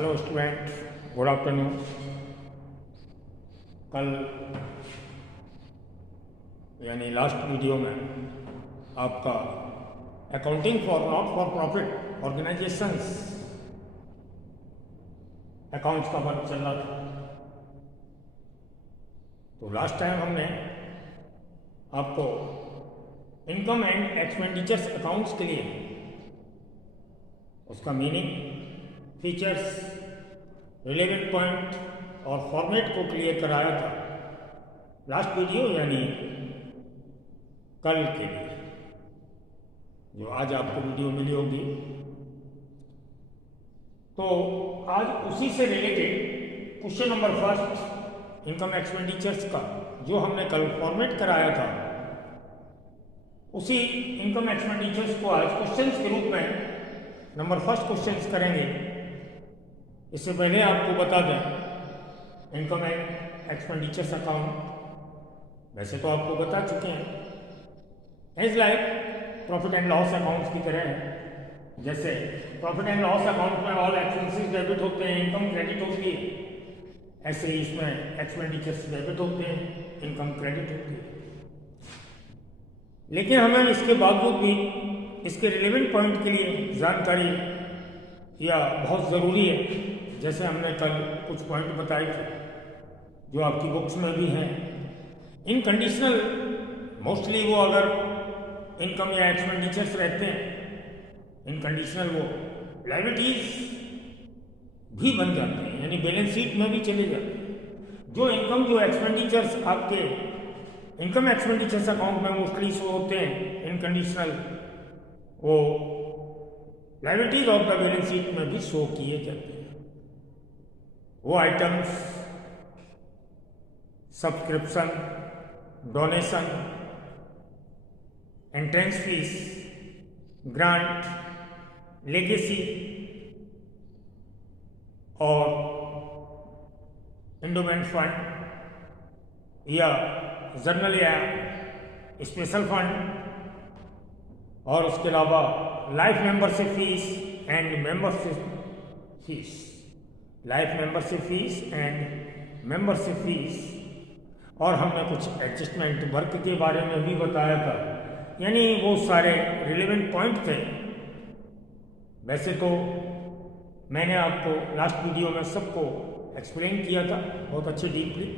Hello student, good afternoon. कल यानी last video में आपका accounting for not for profit organisations accounts का वर्क चल रहा था। तो लास्ट टाइम हमने आपको इनकम एंड एक्सपेंडिचर्स अकाउंट्स के लिए उसका मीनिंग, फीचर्स, रिलेवेंट पॉइंट और फॉर्मेट को क्लियर कराया था लास्ट वीडियो यानी कल के लिए, जो आज आपको वीडियो मिली होगी। तो आज उसी से related question number first income expenditures का जो हमने कल फॉर्मेट कराया था, उसी इनकम एक्सपेंडिचर्स को आज क्वेश्चंस के रूप में नंबर फर्स्ट क्वेश्चंस करेंगे। इससे पहले आपको बता दें, इनकम एंड एक्सपेंडिचर्स अकाउंट वैसे तो आपको बता चुके हैं, as like profit and loss accounts की तरह है। जैसे प्रॉफिट एंड लॉस अकाउंट में ऑल एक्सपेंसेस डेबिट होते हैं, इनकम क्रेडिट होती है। ऐसे ही इसमें एक्सपेंडिचर्स डेबिट होते हैं, इनकम क्रेडिट होती है। लेकिन हमें इसके बावजूद भी इसके रिलेवेंट पॉइंट के लिए जानकारी या बहुत ज़रूरी है। जैसे हमने कल कुछ पॉइंट बताए थे जो आपकी बुक्स में भी हैं। इन कंडीशनल मोस्टली वो अगर इनकम या एक्सपेंडिचर्स रहते हैं, इन कंडीशनल वो लायबिलिटीज भी बन जाते हैं, यानी बैलेंस शीट में भी चले जाते हैं। जो इनकम जो एक्सपेंडिचर्स आपके इनकम एक्सपेंडिचर्स अकाउंट में मोस्टली शो होते हैं इन कंडीशनल, वो liabilities of the balance sheet में भी शो किए जाते हैं। वो items subscription, donation, entrance fees, grant, legacy और एंडोमेंट फंड या जर्नल या स्पेशल फंड, और उसके अलावा life membership fees and membership fees, life membership fees and membership fees. और हमने कुछ एडजस्टमेंट वर्क के बारे में भी बताया था, यानी वो सारे रिलेवेंट पॉइंट थे। वैसे तो मैंने आपको लास्ट वीडियो में सबको एक्सप्लेन किया था बहुत अच्छे डीपली।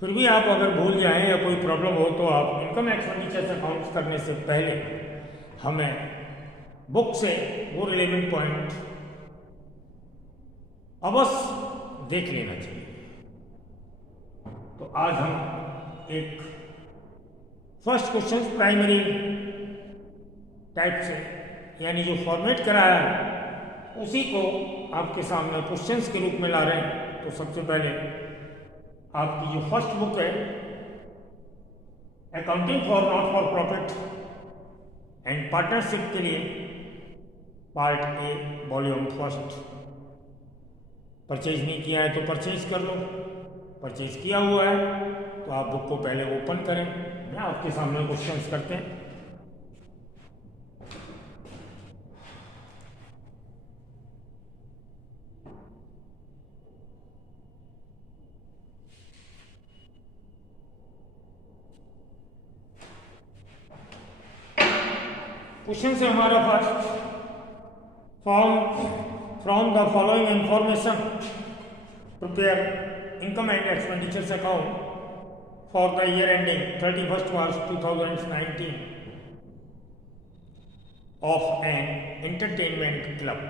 फिर भी आप अगर भूल जाएं या कोई प्रॉब्लम हो तो आप इनकम एक्सपेंडिचर्स अकाउंट्स करने से पहले हमें बुक से वो रिलेवेंट पॉइंट अवश्य देख लेना चाहिए। तो आज हम एक फर्स्ट क्वेश्चन प्राइमरी टाइप से, यानी जो फॉर्मेट कराया है उसी को आपके सामने क्वेश्चंस के रूप में ला रहे हैं। तो सबसे पहले आपकी जो फर्स्ट बुक है accounting for not for profit and partnership के लिए part A volume first, purchase नहीं किया है तो परचेज कर लो। परचेज किया हुआ है तो आप बुक को पहले ओपन करें। मैं आपके सामने क्वेश्चंस करते हैं। क्वेश्चन से हमारा first, from the following information prepare income and expenditures account for the year ending 31 March 2019 of an entertainment club.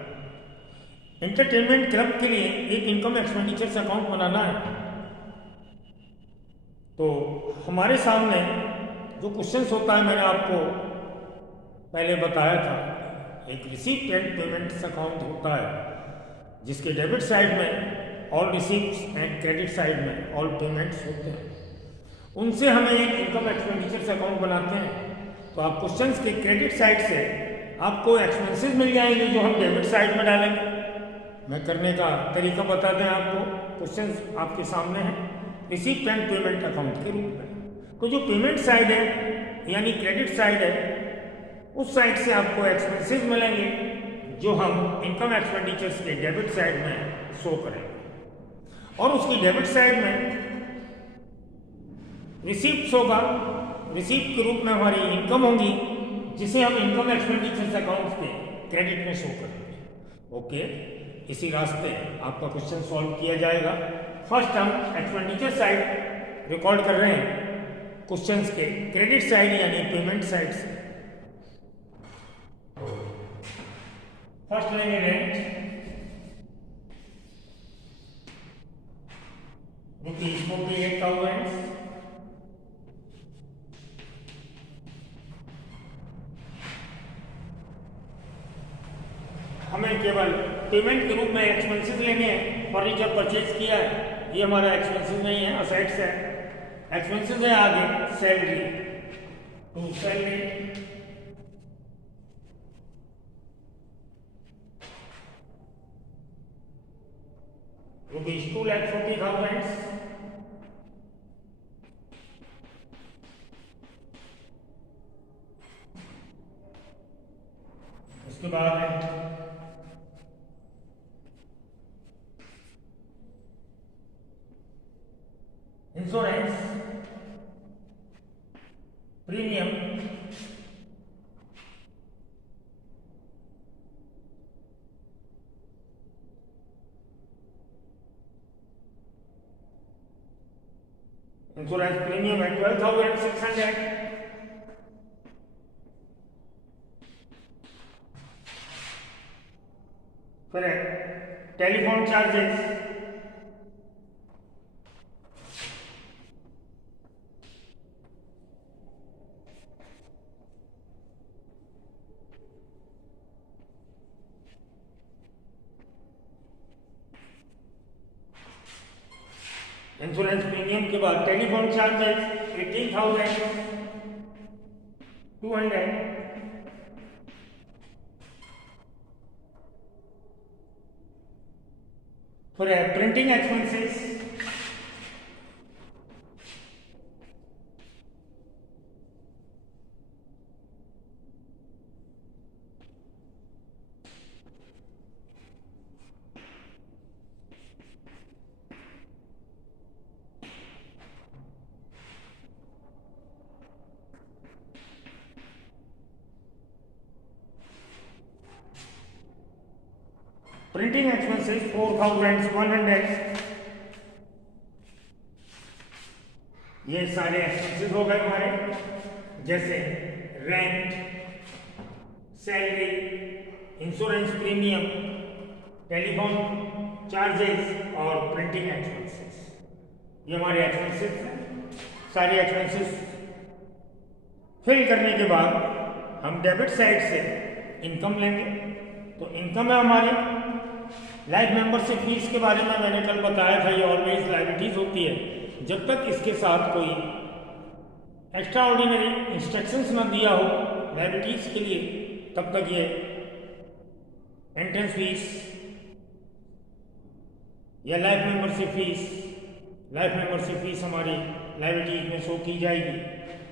Entertainment club के लिए एक इनकम एक्सपेंडिचर्स अकाउंट बनाना है। तो हमारे सामने जो क्वेश्चंस होता है, मैंने आपको पहले बताया था, एक रिसीप्ट एंड पेमेंट्स अकाउंट होता है जिसके डेबिट साइड में all receipts and credit side में ऑल पेमेंट्स होते हैं। उनसे हमें एक इनकम एक्सपेंडिचर्स अकाउंट बनाते हैं। तो आप क्वेश्चंस के क्रेडिट साइड से आपको एक्सपेंसेस मिल जाएंगे जो हम डेबिट साइड में डालेंगे। मैं करने का तरीका बता दें आपको, क्वेश्चंस आपके सामने हैं रिसीप्ट एंड पेमेंट अकाउंट के रूप में। तो जो पेमेंट साइड है यानी क्रेडिट साइड है, उस साइड से आपको एक्सपेंसेस मिलेंगे जो हम इनकम एक्सपेंडिचर्स के डेबिट साइड में शो करेंगे। और उसकी डेबिट साइड में रिसीप्ट होगा, रिसीप्ट के रूप में हमारी इनकम होंगी, जिसे हम इनकम एक्सपेंडिचर्स अकाउंट के क्रेडिट में शो करेंगे। ओके, इसी रास्ते आपका क्वेश्चन सॉल्व किया जाएगा। फर्स्ट हम एक्सपेंडिचर साइड रिकॉर्ड कर रहे हैं क्वेश्चंस के क्रेडिट साइड यानी पेमेंट साइड से। फर्स्ट लेंगे रेंट, ₹48,000। हमें केवल पेमेंट के रूप में एक्सपेंसेस लेने हैं। फर्नीचर परचेज किया है, ये हमारा एक्सपेंसेस नहीं है, असेट्स है। एक्सपेंसेस है आगे सैलरी, टू सैलरी, ₹2,40,000। उसके बाद है इंश्योरेंस प्रीमियम, इंश्योरेंस प्रीमियम है 12,600। फिर टेलीफोन चार्जेस, इंश्योरेंस प्रीमियम के बाद टेलीफोन चार्जेस 18,200। फिर प्रिंटिंग एक्सपेंसेस, प्रिंटिंग एक्सपेंसेस 4,100। ये सारे एक्सपेंसेस हो गए हमारे, जैसे rent, salary, insurance premium, telephone charges और प्रिंटिंग एक्सपेंसेस। ये हमारे एक्सपेंसेस हैं। सारे एक्सपेंसेस फिल करने के बाद हम डेबिट साइड से इनकम लेंगे। तो इनकम है हमारी लाइफ मेंबरशिप फीस के बारे में मैंने कल बताया था, ये ऑलवेज लायबिलिटीज होती है जब तक इसके साथ कोई एक्स्ट्रा ऑर्डिनरी इंस्ट्रक्शंस न दिया हो लायबिलिटीज के लिए, तब तक ये एंट्रेंस फीस या लाइफ मेंबरशिप फीस हमारी लायबिलिटीज में शो की जाएगी।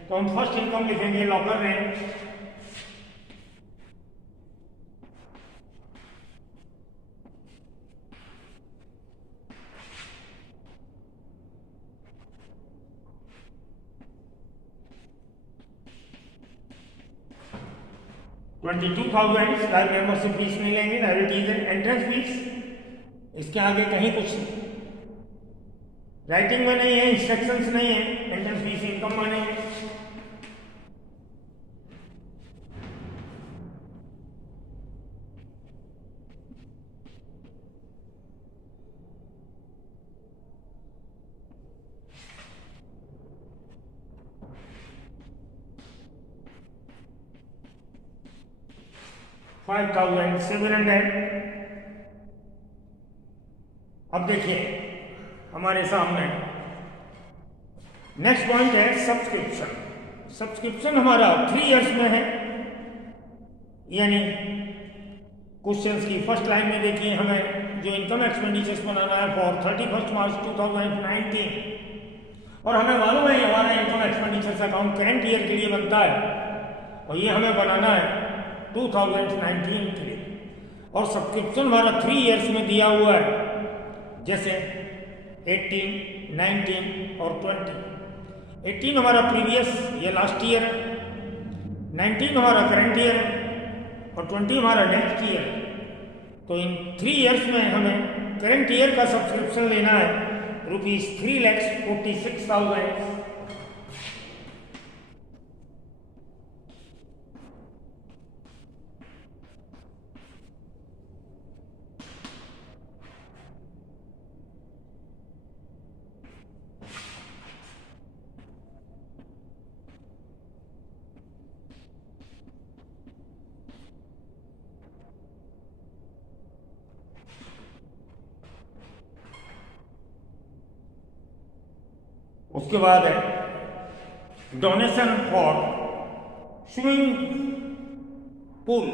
तो हम फर्स्ट इनकम लिखेंगे locker rent, $22,000 life membership fees नहीं लेंगे, लायबिलिटीज है। एंट्रेंस फीस इसके आगे कहीं कुछ राइटिंग में नहीं है, इंस्ट्रक्शंस नहीं है, एंट्रेंस फीस इनकम मानेंगे। $5,700। अब देखिए हमारे सामने नेक्स्ट पॉइंट है सब्सक्रिप्शन। सब्सक्रिप्शन हमारा 3 इयर्स में है, यानी क्वेश्चंस की फर्स्ट लाइन में देखिए हमें जो इनकम एक्सपेंडिचर्स बनाना है फॉर 31 मार्च 2019, और हमें मालूम है हमारा income expenditures account current year के लिए बनता है और ये हमें बनाना है 2019 के लिए। और सब्सक्रिप्शन हमारा 3 इयर्स में दिया हुआ है, जैसे 18, 19 और 20। 18 हमारा प्रीवियस या लास्ट ईयर है, 19 हमारा करंट ईयर है और 20 हमारा नेक्स्ट ईयर है। तो इन 3 इयर्स में हमें करंट ईयर का सब्सक्रिप्शन लेना है ₹3,46,000। उसके बाद है donation for swimming pool.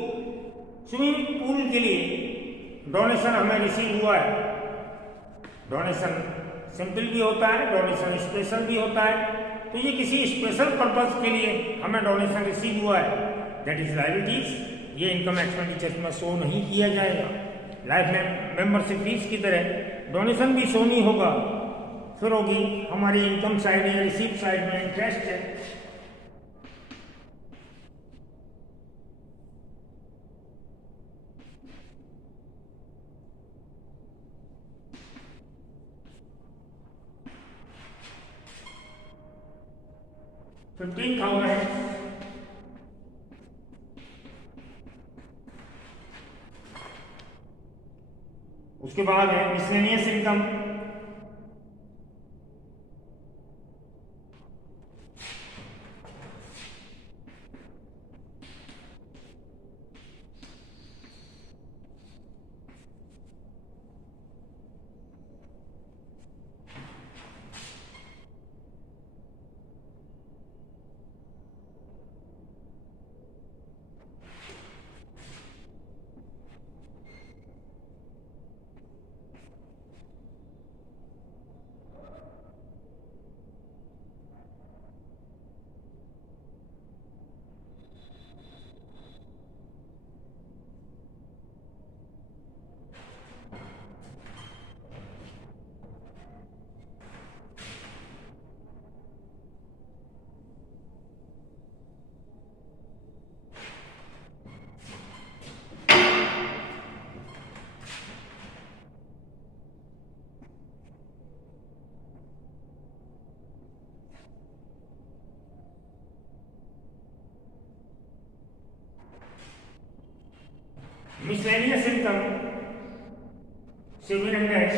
Swimming pool के लिए डोनेशन हमें रिसीव हुआ है। डोनेशन सिंपल भी होता है, डोनेशन स्पेशल भी होता है। तो ये किसी स्पेशल पर्पज के लिए हमें डोनेशन रिसीव हुआ है, दैट इज लायबिलिटीज। ये इनकम एक्सपेंडिचर्स में शो नहीं किया जाएगा। लाइफ मेंबरशिप फीस की तरह डोनेशन भी शो नहीं होगा। फिर होगी हमारी इनकम साइड या रिसीव साइड में इंटरेस्ट है। $15,000। उसके बाद है miscellaneous income. Miscellaneous income, civil index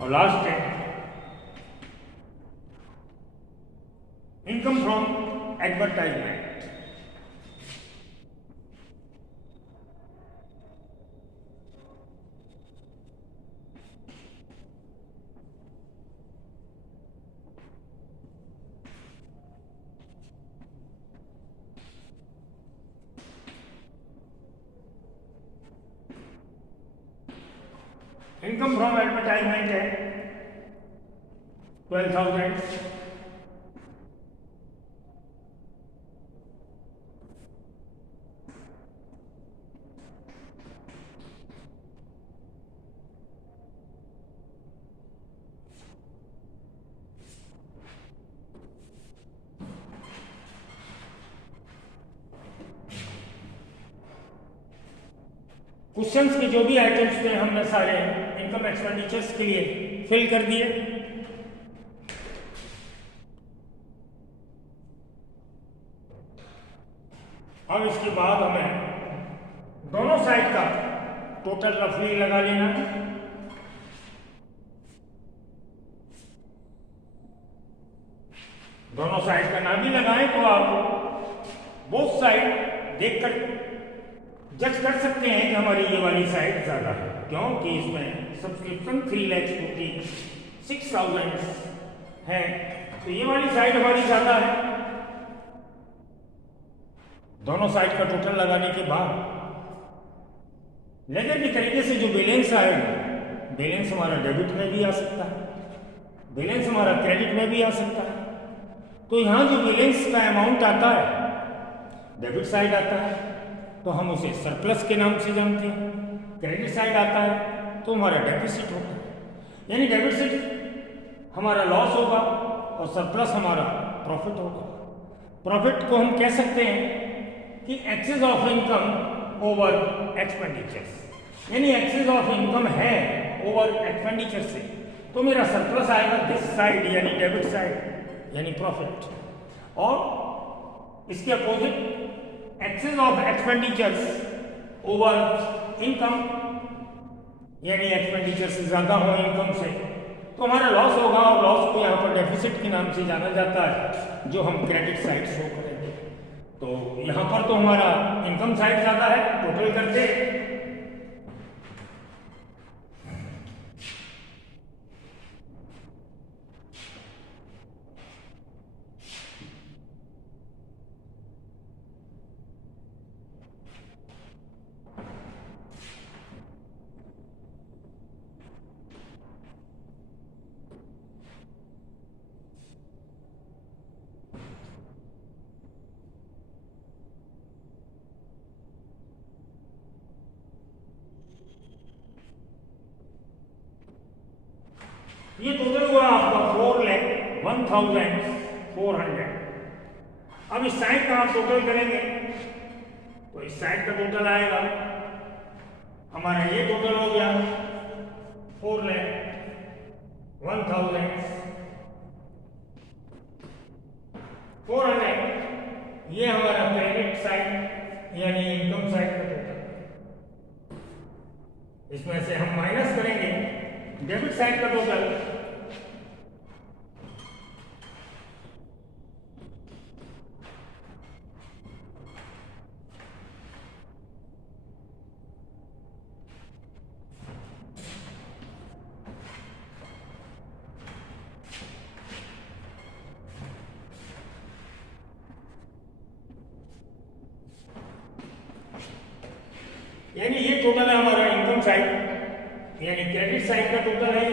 और लास्ट है income from advertisement. Income from advertisement है 12,000। क्वेश्चंस के जो भी आइटम्स थे हमने सारे इनकम एक्सपेंडिचर्स के लिए फिल कर दिए। अब इसके बाद हमें दोनों साइड का टोटल रफली लगा लेना है। दोनों साइड का ना भी लगाएं तो आप बोथ साइड देखकर जज कर सकते हैं कि हमारी ये वाली साइड ज्यादा है, क्योंकि इसमें सब्सक्रिप्शन 3,46,000 है, तो ये वाली साइड हमारी ज्यादा है। दोनों साइड का टोटल लगाने के बाद लेजर की तरीके से जो बैलेंस आएगा, बैलेंस हमारा डेबिट में भी आ सकता है, बैलेंस हमारा क्रेडिट में भी आ सकता है। तो यहां जो बैलेंस का अमाउंट आता है डेबिट साइड आता है तो हम उसे सरप्लस के नाम से जानते हैं, क्रेडिट साइड आता है तो हमारा डेफिसिट होता है। यानी डेफिसिट हमारा लॉस होगा और सरप्लस हमारा प्रॉफिट होगा। प्रॉफिट को हम कह सकते हैं कि excess of income over expenditures, यानी एक्सेस ऑफ इनकम है ओवर एक्सपेंडिचर से, तो मेरा सरप्लस आएगा दिस साइड यानी डेबिट साइड यानी प्रॉफिट। और इसके opposite excess of expenditures over income, यानी एक्सपेंडिचर से ज़्यादा हो इनकम से, तो हमारा लॉस होगा और लॉस को यहाँ पर डेफिसिट के नाम से जाना जाता है, जो हम क्रेडिट साइड शो करेंगे। तो यहाँ पर तो हमारा इनकम साइड ज़्यादा है, टोटल करते ये टोटल हुआ आपका 4,01,400। अब इस साइड का आप टोटल करेंगे तो इस साइड का टोटल आएगा हमारा, ये टोटल हो गया 4,01,400। ये हमारा क्रेडिट साइड यानी इनकम साइड का टोटल। इसमें से हम माइनस करेंगे डेबिट साइड का टोटल, यानी ये टोटल है हमारा इनकम साइड यानी क्रेडिट साइड का टोटल है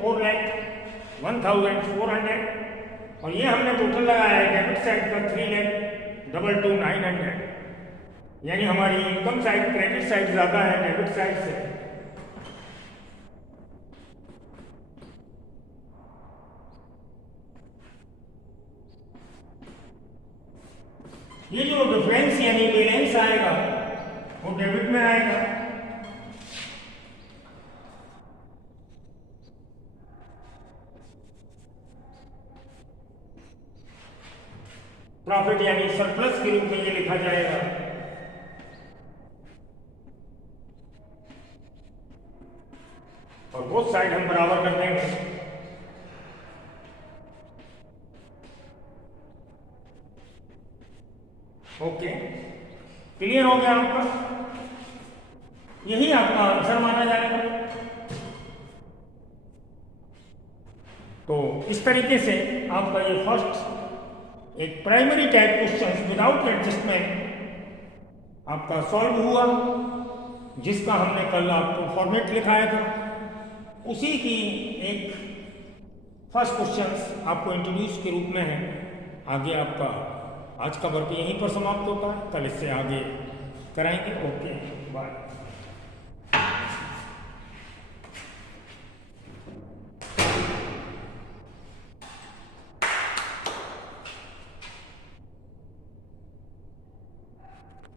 4,01,400 और ये हमने टोटल लगाया है डेबिट साइड का 3,22,900। यानी हमारी इनकम साइड क्रेडिट साइड ज़्यादा है डेबिट साइड से। ये जो डिफरेंस यानी बैलेंस आएगा वो डेबिट में आएगा। प्रॉफिट यानी सरप्लस के रूप में ये लिखा जाएगा। और बोथ साइड हम बराबर कर देंगे। ओके, क्लियर हो गया आपका? यही आपका आंसर माना जाएगा। तो इस तरीके से आपका ये फर्स्ट एक primary type question without adjustment आपका सॉल्व हुआ, जिसका हमने कल आपको फॉर्मेट लिखाया था। उसी की एक फर्स्ट क्वेश्चन आपको इंट्रोड्यूस के रूप में है। आगे आपका आज का वर्क यहीं पर समाप्त होता है, कल इससे आगे कराएंगे। Okay, bye.